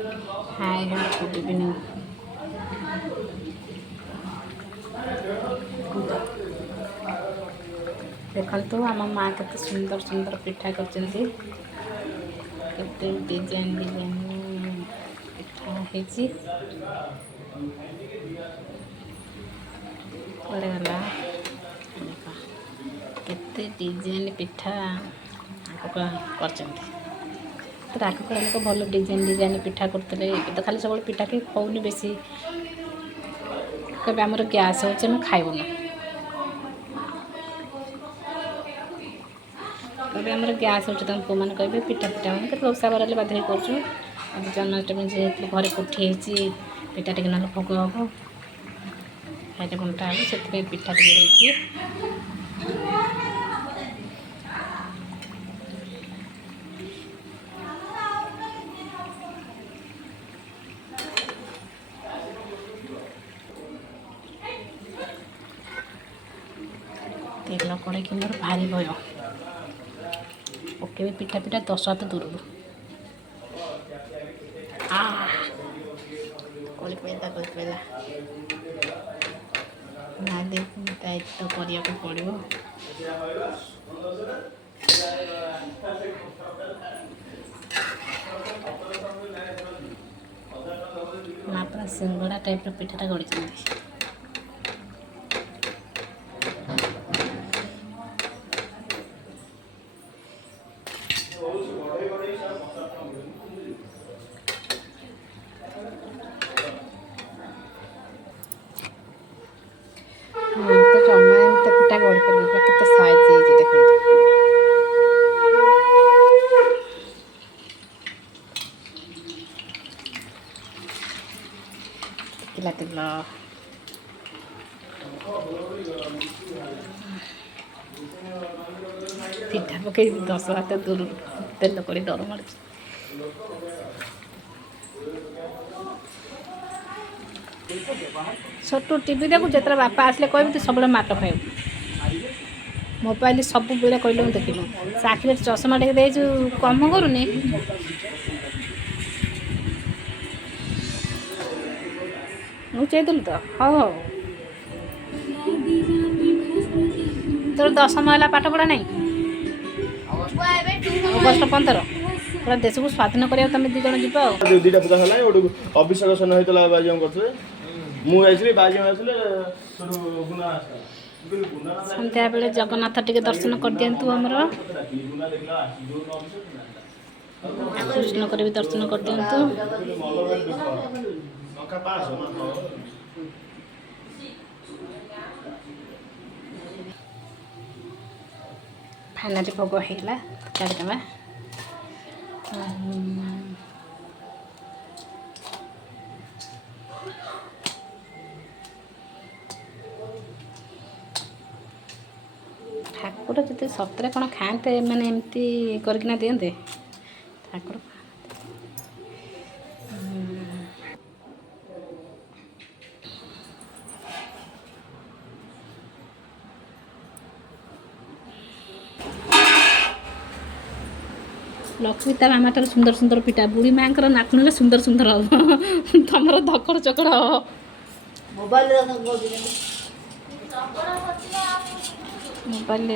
Hi hello good evening. देखो आम माँ के सुंदर सुंदर पिठा करते डिजाइन डिजाइन पिठा है गला केते डिजाइन पिठा कर आग काल लोक भल डिजाइन डिजाइन पिठा करते तो खाली सब पिठा के खाऊनी बेसी कभी आमर गैस हो खाइबुन कभी आमर गैस हो पुआ मैंने कहे पिठा पिठा मैंने केत ओषा बारे बाध्य कर जन्माष्टमी जेहतु घरे कोठी पिठा टे ना भोग हम खाइले बंटा हम से पिठा टे तेल कड़े कि मोर भारी भय पकेबे पिठा पिठा 10 हाथ दूर ना दायित्व करने को पड़ो ना पूरा सिंगड़ा टाइप पिठाटा गढ़ी तो जमा एमती पिठा गढ़ी पार के साइज देखो तेल पिठा पकई 10 हाथ दूर तेल कर डर मार छोटू टीवी देखु जिते बापा आसले कह तू सब माट खाइबू मोबाइल सब बेले कहलु देखिलु से आखिर चषमा टे देचु कम करूनी मुझेदेलु तो हाँ हाँ तोर 10 है पाठ पढ़ा नहीं अगस्ट 15 पूरा देश को स्वाधीन करा तुम दी जन जी दुईटा पूजा है अभिषेक सन होता बाजी करते मुझे बाजी सन्ध्या बेले जगन्नाथ टिके दर्शन कर दिंतु आमर कृष्ण कर भी दर्शन कर दिंतु फाइनाली भोग होगा काढ़ीदे ठाकुर जो सतरे कौन खाते मैंने एमती करना दिखते ठाकुर लक्ष्मी ता मामा ठार सुंदर सुंदर पिठा बुढ़ी माँ नाचुन सुंदर सुंदर हम तुम धकड़ चकड़ मोबाइल